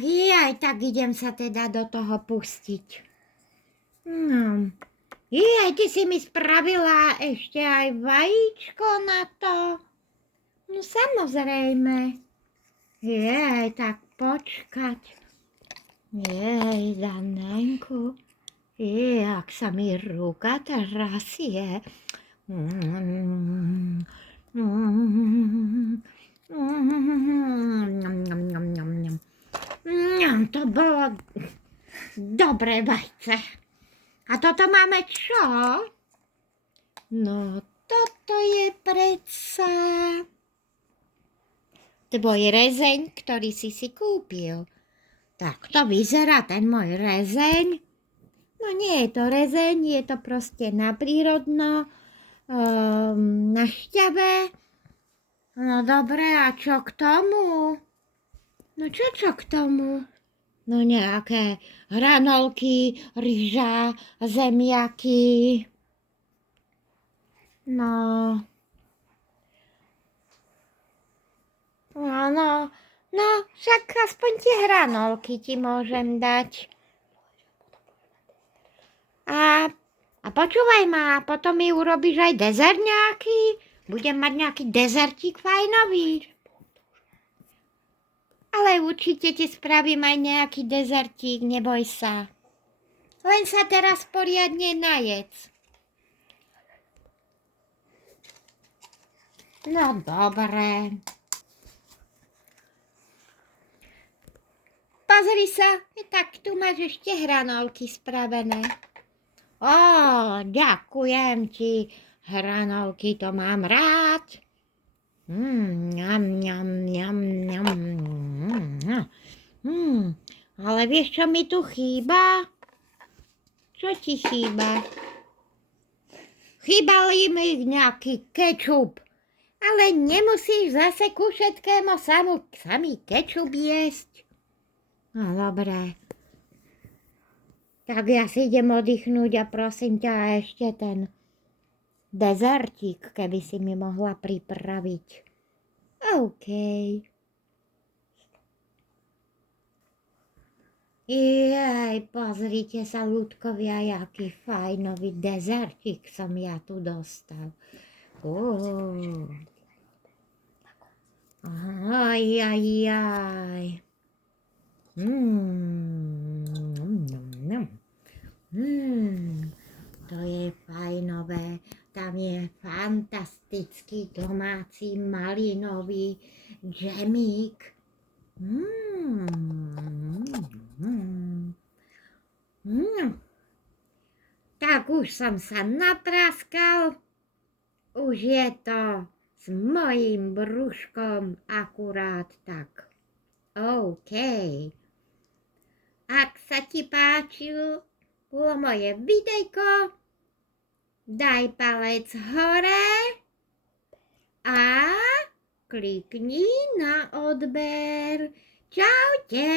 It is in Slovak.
Jaj, tak idem sa teda do toho pustiť. No. Jaj, ty si mi spravila ešte aj vajíčko na to. No samozrejme. Jaj, tak počkať. Jaj, Danenku. Jak sa mi ruka trasie. To bolo dobré vajce. A toto máme čo? No, toto je predsa tvoj rezeň, ktorý si kúpil. Tak to vyzerá ten môj rezeň. No nie je to rezeň, je to proste na prírodno, na šťave. No dobre, a čo k tomu? No čo k tomu? No nejaké hranolky, ryža, zemiaky. No, však aspoň tie hranolky ti môžem dať. A počúvaj ma, potom mi urobíš aj dezert nejaký? Budem mať nejaký dezertík fajnový. Ale určite ti spravím aj nejaký dezertík, neboj sa. Len sa teraz poriadne najedz. No dobre. Pozri sa, tak tu máš ešte hranolky spravené. Ó, ďakujem ti, hranolky, to mám rád. Ale vieš, čo mi tu chýba? Čo ti chýba? Chýbal mi nejaký kečup. Ale nemusíš zase ku všetkému samý kečup jesť. No dobré. Tak ja si idem oddychnúť a prosím ťa ešte ten dezertík, keby si mi mohla pripraviť. OK. Jaj, pozrite sa, ľudkovia, jaký fajnový dezertík som ja tu dostal. Ajajaj. To je fajnové. Tam je fantastický domáci malinový džemík. Tak už som sa napraskal. Už je to s mojím brúškom akurát tak. OK. Ak sa ti páčilo moje videjko, daj palec hore a klikni na odber. Čaute.